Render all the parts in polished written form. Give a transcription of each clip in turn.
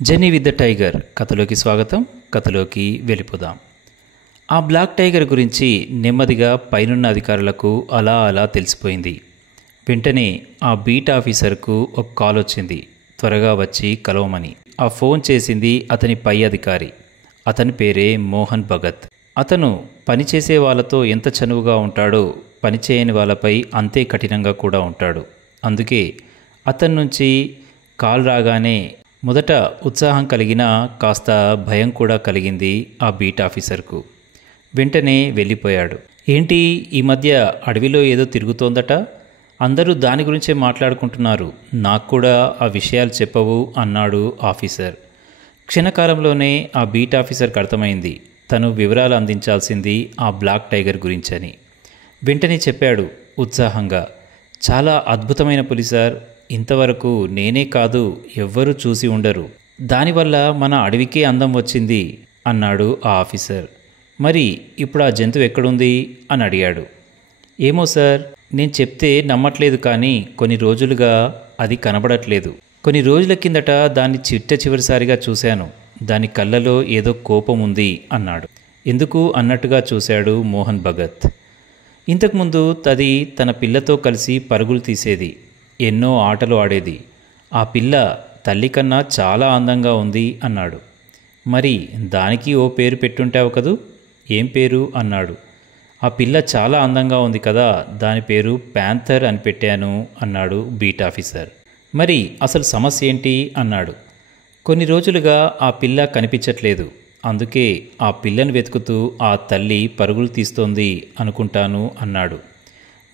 Journey with the tiger కథలోకి స్వాగతం. కథలోకి వెళ్ళిపోదాం. ఆ బ్లాక్ టైగర్ గురించి నెమ్మదిగా పైనున్న అధికారులకు అలా అలా తెలిసిపోయింది. వెంటనే ఆ బీట్ ఆఫీసర్కు ఒక కాల్ వచ్చింది, త్వరగా వచ్చి కలవమని. ఆ ఫోన్ చేసింది అతని పై అధికారి. అతని పేరే మోహన్ భగత్. అతను పనిచేసే వాళ్ళతో ఎంత చనువుగా ఉంటాడో పనిచేయని వాళ్ళపై అంతే కఠినంగా కూడా ఉంటాడు. అందుకే అతని నుంచి కాల్ రాగానే మొదట ఉత్సాహం కలిగినా కాస్త భయం కూడా కలిగింది ఆ బీట్ ఆఫీసర్కు. వెంటనే వెళ్ళిపోయాడు. ఏంటి ఈ మధ్య అడవిలో ఏదో తిరుగుతోందట, అందరూ దాని గురించే మాట్లాడుకుంటున్నారు, నాకు కూడా ఆ విషయాలు చెప్పవు అన్నాడు ఆఫీసర్. క్షణకాలంలోనే ఆ బీట్ ఆఫీసర్కి అర్థమైంది తను వివరాలు అందించాల్సింది ఆ బ్లాక్ టైగర్ గురించని. వెంటనే చెప్పాడు ఉత్సాహంగా, చాలా అద్భుతమైన పులి సార్, ఇంతవరకు నేనే కాదు ఎవ్వరూ చూసి ఉండరు, దానివల్ల మన అడవికే అందం వచ్చింది అన్నాడు ఆ ఆఫీసర్. మరి ఇప్పుడు ఆ జంతువు ఎక్కడుంది అని అడిగాడు. ఏమో సార్, నేను చెప్తే నమ్మట్లేదు, కానీ కొన్ని రోజులుగా అది కనబడట్లేదు. కొన్ని రోజుల కిందట దాన్ని చివరిసారిగా చూశాను, దాని కళ్ళలో ఏదో కోపం ఉంది అన్నాడు. ఎందుకు అన్నట్టుగా చూశాడు మోహన్ భగత్. ఇంతకుముందు అది తన పిల్లతో కలిసి పరుగులు తీసేది, ఎన్నో ఆటలు ఆడేది. ఆ పిల్ల తల్లి కన్నా చాలా అందంగా ఉంది అన్నాడు. మరి దానికి ఓ పేరు పెట్టుంటావు కదూ, ఏం పేరు అన్నాడు. ఆ పిల్ల చాలా అందంగా ఉంది కదా, దాని పేరు ప్యాంథర్ అని పెట్టాను అన్నాడు బీట్ ఆఫీసర్. మరి అసలు సమస్య ఏంటి అన్నాడు. కొన్ని రోజులుగా ఆ పిల్ల కనిపించట్లేదు, అందుకే ఆ పిల్లను వెతుకుతూ ఆ తల్లి పరుగులు తీస్తోంది అనుకుంటాను అన్నాడు.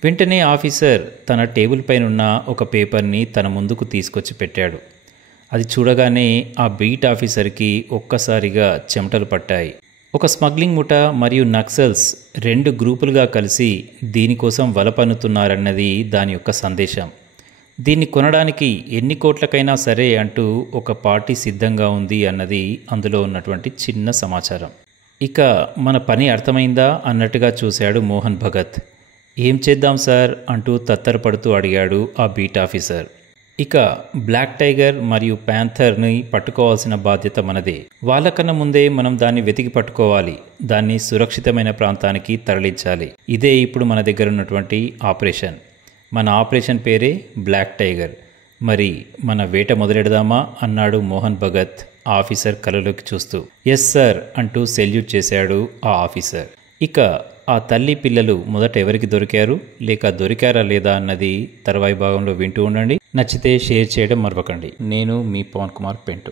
వెంటనే ఆఫీసర్ తన టేబుల్ పైనున్న ఒక పేపర్ని తన ముందుకు తీసుకొచ్చి పెట్టాడు. అది చూడగానే ఆ బీట్ ఆఫీసర్కి ఒక్కసారిగా చెమటలు పట్టాయి. ఒక స్మగ్లింగ్ ముఠా మరియు నక్సల్స్ రెండు గ్రూపులుగా కలిసి దీనికోసం వలపన్నుతున్నారన్నది దాని యొక్క సందేశం. దీన్ని కొనడానికి ఎన్ని కోట్లకైనా సరే అంటూ ఒక పార్టీ సిద్ధంగా ఉంది అన్నది అందులో ఉన్నటువంటి చిన్న సమాచారం. ఇక మన పని అర్థమైందా అన్నట్టుగా చూశాడు మోహన్ భగత్. ఏం చేద్దాం సార్ అంటూ తత్తరపడుతూ అడిగాడు ఆ బీట్ ఆఫీసర్. ఇక బ్లాక్ టైగర్ మరియు ప్యాంథర్ని పట్టుకోవాల్సిన బాధ్యత మనదే. వాళ్ళకన్నా ముందే మనం దాన్ని వెతికి పట్టుకోవాలి, దాన్ని సురక్షితమైన ప్రాంతానికి తరలించాలి. ఇదే ఇప్పుడు మన దగ్గర ఉన్నటువంటి ఆపరేషన్. మన ఆపరేషన్ పేరే బ్లాక్ టైగర్. మరి మన వేట మొదలెడదామా అన్నాడు మోహన్ భగత్ ఆఫీసర్ కళ్ళలోకి చూస్తూ. ఎస్ సార్ అంటూ సెల్యూట్ చేశాడు ఆ ఆఫీసర్. ఇక ఆ తల్లి పిల్లలు మొదట ఎవరికి దొరికారు, లేక దొరికారా లేదా అన్నది తర్వాయి భాగంలో వింటూ ఉండండి. నచ్చితే షేర్ చేయడం మరవకండి. నేను మీ పవన్ కుమార్ పెంటు.